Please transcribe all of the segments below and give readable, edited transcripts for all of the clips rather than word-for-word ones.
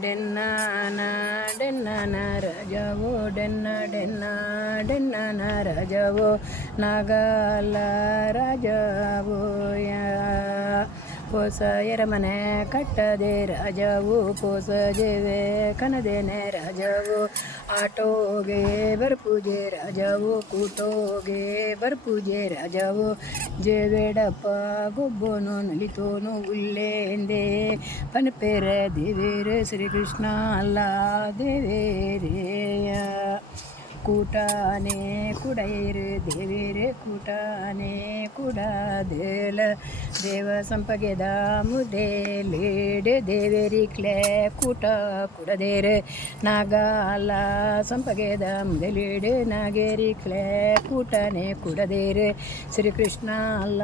ಡೆನ್ನಾನ ಡೆನ್ನನ ರಾಜವೋ ಡೆನ್ನನ ರಾಜವೋ ನಾಗಾಲ ರಾಜವೋ ಪೋಸ ಎರಮನೆ ಕಟ್ಟದೆ ರಾಜವು ಪೋಸ ಜೇವೆ ಕನದೇನೆ ರಾಜವು ಆಟೋಗೆ ಬರ್ಪೂಜೆ ರಾಜವು ಕೂಟೋಗೆ ಬರ್ಪೂಜೆ ರಾಜವು ಜೇವೇಡಪ್ಪ ಗೊಬ್ಬನು ನಲಿತೋನು ಉಲ್ಲೇಂದೆ ಪನಪೇರ ದೇವೇರೆ ಶ್ರೀಕೃಷ್ಣ ಅಲ್ಲ ದೇವೇರೆಯ ಕೂಟಾನೆ ಕುಡೈರು ದೇವೇರೆ ಕೂಟಾನೆ ಕುಡದೇಲ ದೇವ ಸಂಪಗೆದ ಮುದೇಲೇಡೆ ದೇವೇರಿ ಕ್ಲೆ ಕೂಟ ಕುಡದೇರೆ ನಾಗಾಲ ಸಂಪಗೆದ ಮುದಲೇಡೆ ನಾಗೇರಿ ಕ್ಲೆ ಕೂಟನೆ ಕುಡದೇರೆ ಶ್ರೀಕೃಷ್ಣ ಅಲ್ಲ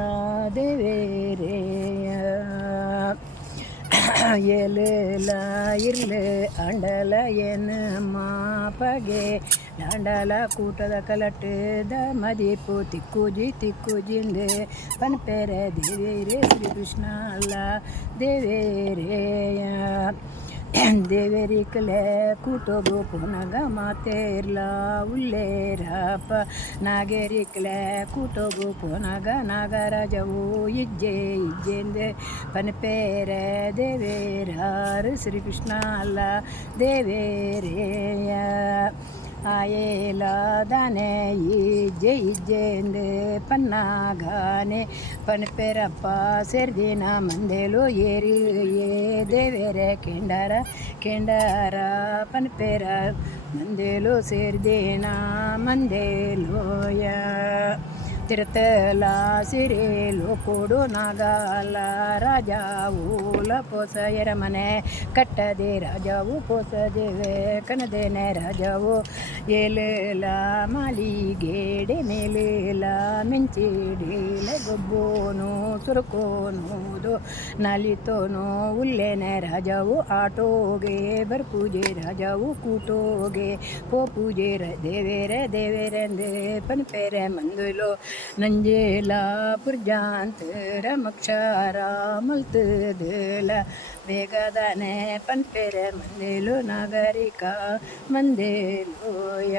ದೇವೇರೆಯ ಏಲ ಇರ್ಲೆ ಅಂಡಲ ಏನು ಮಾಪಗೆ ದಾಂಡಲ ಕೂಟದ ಕಲಟದ ಮದಿಪು ತಿಕ್ಕುಜಿಂದೆ ಪನಪೇರೆ ದೇವೇರೆ ಶ್ರೀಕೃಷ್ಣ ಅಲ್ಲ ದೇವೇರೆಯ ದೇವೇರಿ ಕಲೆ ಕೂಟೋಗು ಪುನಗ ಮಾತೇರ್ಲ ಉಲ್ಲೇರಪ್ಪ ನಾಗೇರಿ ಕಲೆ ಕೂಟೋಗು ಪುನಗ ನಾಗರಾಜವು ಇಜ್ಜೆಂದೆ ಪನಪೇರೆ ದೇವೇರಾರು ಶ್ರೀಕೃಷ್ಣ ಅಲ್ಲ ದೇವೇರೆಯ ಆಯೇಲ ದಾನೆ ಇಜ್ಜೆಂದೆ ಪನ್ನಾಗಾನೆ ಪನಪೇರಪ್ಪ ಸೇರ್ದಿನ ಮಂದೇಲು ಏರಿ ದೇವೇರೆ ಕೆಂಡಾರ ಪನಪೇರ ಮಂದೇಲು ಸೇರ್ದಿನ ಮಂದೇಲೋಯ ತಿರುತಲ ಸಿರೇಲು ಕೊಡು ನಾಗಾಲ ರಾಜಾವೂಲ ಪೋಸ ಎರಮನೆ ಕಟ್ಟದೆ ರಾಜವು ಪೋಸ ದೇವೆ ಕನದೇನೆ ರಾಜವು ಏಲೇಲ ಮಾಲಿಗೇಡೆ ಮೇಲೇಲ ಮಿಂಚಿಡೇಲ ಗೊಬ್ಬೋನು ಸುರುಕೋನೋದು ನಲಿತೋನು ಉಲ್ಲೇನೆ ರಾಜವು ಆಟೋಗೆ ಬರ್ಪೂಜೆ ರಾಜವು ಕೂಟೋಗೆ ಪೋ ಪೂಜೆ ದೇವೇರೆಂದೆ ಪನಪೇರೆ ಮಂದುಲು ನಂಜೇಲ ಪುರ್ಜಾಂತರ ಮಕ್ಷಾರ ಮಲ್ತದಲ ಬೇಗದನೆ ಪನ್ಪೇರೆ ಮಂದೇಲು ನಾಗರಿಕ ಮಂದೇಲೋಯ